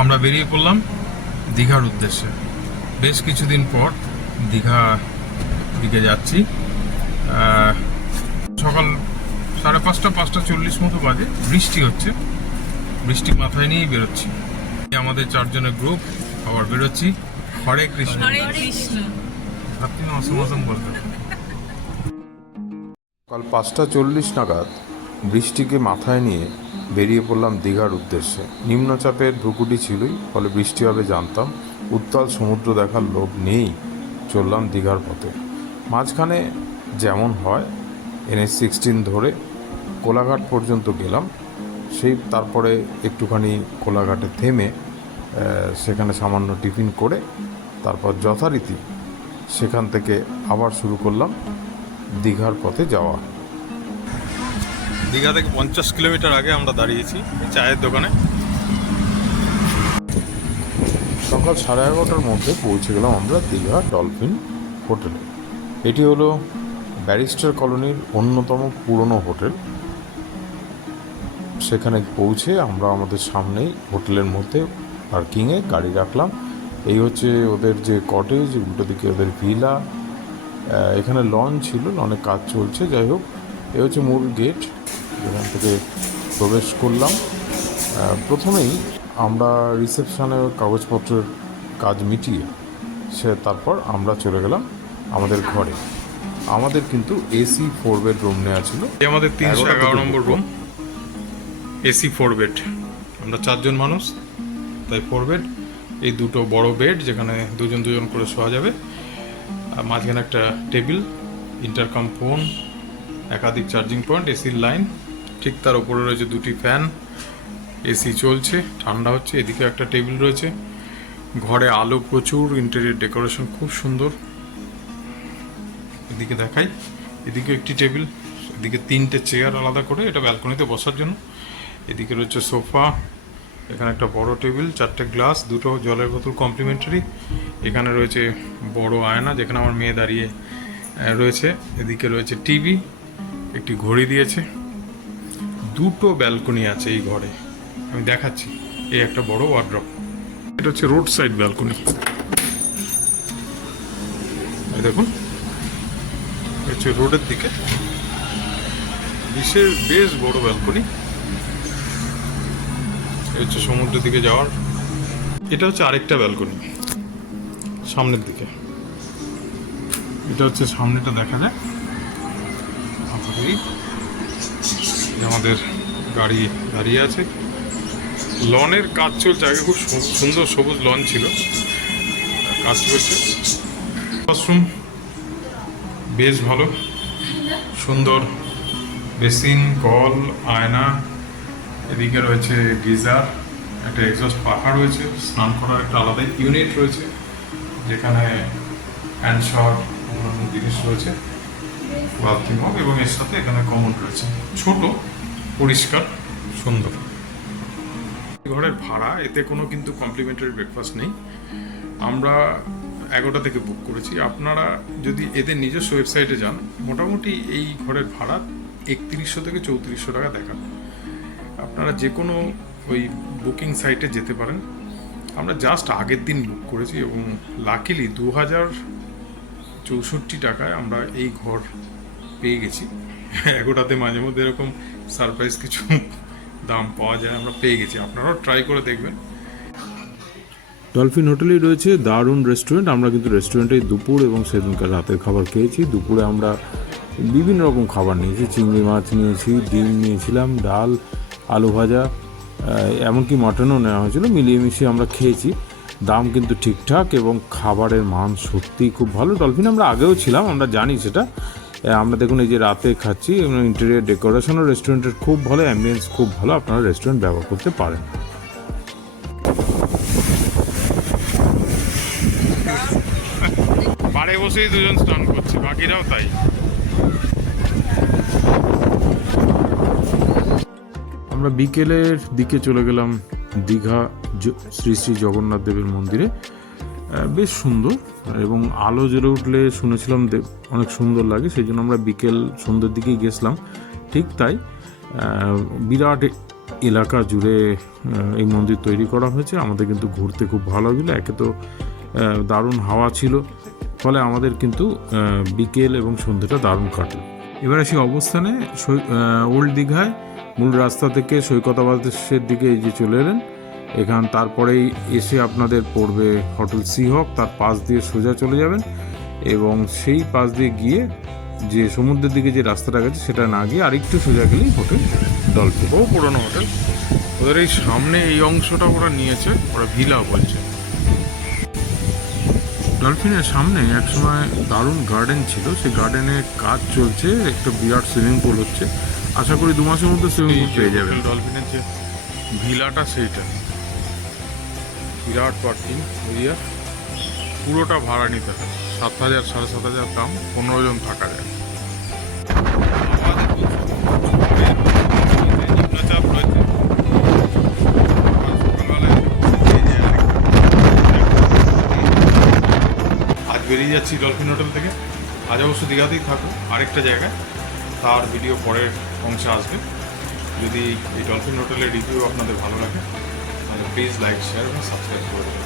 আমরা বেরিয়ে পড়লাম দীঘার উদ্দেশ্যে। বেশ কিছুদিন পর দীঘা দিকে যাচ্ছি। সকাল 5:30 মতো বাজে, বৃষ্টি হচ্ছে। বৃষ্টি মাথায় নিয়েই বেরোচ্ছি। আমাদের 4 জনের গ্রুপ আবার বেরোচ্ছি। হরে কৃষ্ণ। আপনি অসম বলতেন। সকাল 5:40 নাগাদ বৃষ্টিকে মাথায় নিয়ে বেরিয়ে পড়লাম দীঘার উদ্দেশ্যে। নিম্নচাপের ভ্রুকুটি ছিলই, ফলে বৃষ্টি হবে জানতাম। উত্তাল সমুদ্র দেখার লোভ নেই, চললাম দীঘার পথে। মাঝখানে যেমন হয় NH-16 ধরে কোলাঘাট পর্যন্ত গেলাম। তারপরে একটুখানি কোলাঘাটে থেমে সেখানে সামান্য টিফিন করে তারপর যথারীতি সেখান থেকে আবার শুরু করলাম দীঘার পথে যাওয়া। দীঘা থেকে 50 কিলোমিটার আগে আমরা দাঁড়িয়েছি চায়ের দোকানে। সকাল 11:30টার মধ্যে পৌঁছে গেলাম আমরা দীঘা ডলফিন হোটেলে। এটি হলো ব্যারিস্টার কলোনির অন্যতম পুরনো হোটেল। সেখানে পৌঁছে আমরা আমাদের সামনেই হোটেলের মধ্যে পার্কিংয়ে গাড়ি রাখলাম। এই হচ্ছে ওদের যে কটেজ, উল্টো দিকে ওদের ভিলা। এখানে লন ছিল, লনে কাজ চলছে। যাই হোক, এ হচ্ছে মূল গেট, যেখান থেকে প্রবেশ করলাম। প্রথমেই আমরা রিসেপশনে কাগজপত্রের কাজ মিটিয়ে তারপর আমরা চলে গেলাম আমাদের ঘরে। আমাদের কিন্তু AC 4 বেড রুম নেওয়া ছিল। আমাদের 311 নম্বর রুম, AC 4 বেড। আমরা 4 জন মানুষ, তাই 4 বেড। এই দুটো বড় বেড, যেখানে দুজন দুজন করে শোয়া যাবে। মাঝখানে একটা টেবিল, ইন্টারকম ফোন, একাধিক চার্জিং পয়েন্ট, এসির লাইন। ঠিক তার উপরে রয়েছে 2টি ফ্যান। এসি চলছে, ঠান্ডা হচ্ছে। এদিকে একটা টেবিল রয়েছে। ঘরে আলো প্রচুর, ইন্টেরিয়র ডেকোরেশন খুব সুন্দর। এদিকে দেখাই, এদিকে একটি টেবিল, এদিকে 3টে চেয়ার আলাদা করে, এটা ব্যালকনিতে বসার জন্য। এদিকে রয়েছে সোফা, এখানে একটা বড় টেবিল, 4টে গ্লাস, 2টো জলের বোতল কমপ্লিমেন্টারি। এখানে রয়েছে বড় আয়না, যেখানে আমার মেয়ে দাঁড়িয়ে রয়েছে। এদিকে রয়েছে টিভি, একটি ঘড়ি দিয়েছে। 2টো ব্যালকনি আছে এই ঘরে, আমি দেখাচ্ছি। এই একটা বড় ওয়ার্ড্রপ। এটা হচ্ছে রোড সাইড ব্যালকনি, দেখুন। হচ্ছে রোডের দিকে বেশ বড় ব্যালকনি। হচ্ছে সমুদ্রের দিকে যাওয়ার। এটা হচ্ছে আরেকটা ব্যালকনি সামনের দিকে। এটা হচ্ছে সামনেটা দেখা যায়। আমাদের গাড়ি দাঁড়িয়ে আছে। লনের কাজ চলছে। আগে খুব সুন্দর সবুজ লন ছিল, কাজ চলছে। ওয়াশরুম বেশ ভালো, সুন্দর। বেসিন, কল, আয়না। এদিকে রয়েছে গিজার, একটা এক্সস্ট পাখা রয়েছে। স্নান করার একটা আলাদা ইউনিট রয়েছে, যেখানে হ্যান্ড শাওয়ার, অন্যান্য জিনিস রয়েছে, বাথরুম, এবং এর সাথে এখানে কমন রয়েছে। ছোট, পরিষ্কার, সুন্দর। ঘরের ভাড়া, এতে কোনো কিন্তু কমপ্লিমেন্টারি ব্রেকফাস্ট নেই। আমরা 11টা থেকে বুক করেছি। আপনারা যদি এদের নিজস্ব ওয়েবসাইটে যান, মোটামুটি এই ঘরের ভাড়া 3100 থেকে 3400 টাকা দেখান। আপনারা যে কোনো ওই বুকিং সাইটে যেতে পারেন। আমরা জাস্ট আগের দিন বুক করেছি, এবং লাকিলি 2064 টাকায় আমরা এই ঘর পেয়ে গেছি। 11টাতে মাঝে মধ্যে এরকম সারপ্রাইজ কিছু দাম পাওয়া যায়, আমরা পেয়ে গেছি। আপনারাও ট্রাই করে দেখবেন। ডলফিন হোটেলেই রয়েছে দারুণ রেস্টুরেন্ট। আমরা কিন্তু রেস্টুরেন্টে দুপুর এবং সেদিনকার রাতের খাবার খেয়েছি। দুপুরে আমরা বিভিন্ন রকম খাবার নিয়েছি। চিংড়ি মাছ নিয়েছি, ডিম নিয়েছিলাম, ডাল, আলু ভাজা, এমনকি মাটনও নেওয়া হয়েছিল। মিলিয়ে মিশিয়ে আমরা খেয়েছি। দাম কিন্তু ঠিকঠাক, এবং খাবারের মান সত্যিই খুব ভালো। ডলফিন আমরা আগেও ছিলাম, আমরা জানি সেটা। আমরা দেখুন এই যে রাতে খাচ্ছি, এবং ইন্টেরিয়র ডেকোরেশনও রেস্টুরেন্টের খুব ভালো, অ্যাম্বিয়েন্স খুব ভালো। আপনারা রেস্টুরেন্ট ব্যবহার করতে পারেন। পাড়ে বসেই দুজন স্নান করছে, বাকিরাও তাই। আমরা বিকেলের দিকে চলে গেলাম দীঘা শ্রী শ্রী জগন্নাথ দেবের মন্দিরে। বেশ সুন্দর, এবং আলো জ্বলে উঠলে শুনেছিলাম অনেক সুন্দর লাগে। সেই জন্য আমরা বিকেল সন্ধ্যের দিকেই গেছিলাম। ঠিক তাই, বিরাট এলাকা জুড়ে এই মন্দির তৈরি করা হয়েছে। আমাদের কিন্তু ঘুরতে খুব ভালো লাগলো। একে তো দারুণ হাওয়া ছিল, ফলে আমাদের কিন্তু বিকেল এবং সন্ধ্যেটা দারুণ কাটলো। এবার আসি অবস্থানে ওল্ড দীঘায় মূল রাস্তা থেকে সৈকতাবাসের দিকে এই যে চলে এলেন, এখান তারপরেই এসে আপনাদের পড়বে হোটেল সিহক, তার পাশ দিয়ে সোজা চলে যাবেন এবং সেই পাশ দিয়ে গিয়ে যে সমুদ্রের দিকে যে রাস্তাটা গেছে সেটা না গিয়ে আরেকটু সোজা গেলেই হোটেল ডলফিন। বহু পুরনো হোটেল। ওদের এই সামনে এই অংশটা ওরা নিয়েছে, ওরা ভিলা বলছে। ডলফিনের সামনে একসময় দারুণ গার্ডেন ছিল, সেই গার্ডেনে কাজ চলছে, একটা বিরাট সুইমিং পুল হচ্ছে। আশা করি 2 মাসের মধ্যে সুইমিং পুল পেয়ে যাবেন। ডলফিনের যে ভিলাটা সেইটা বিরাট পার্কিং এরিয়া, পুরোটা ভাড়া নিতে হয়। 7,000 7,500 দাম, 15 জন থাকা যায়। নিম্নচাপ রয়েছে। আজ বেরিয়ে যাচ্ছি ডলফিন হোটেল থেকে। আজ অবশ্য দীঘাতেই থাকবো, আরেকটা জায়গায়, তার ভিডিও পরের অংশে আসবে। যদি এই ডলফিন হোটেলের রিভিউ আপনাদের ভালো লাগে তাহলে প্লিজ লাইক, শেয়ার এবং সাবস্ক্রাইব করে দেবেন।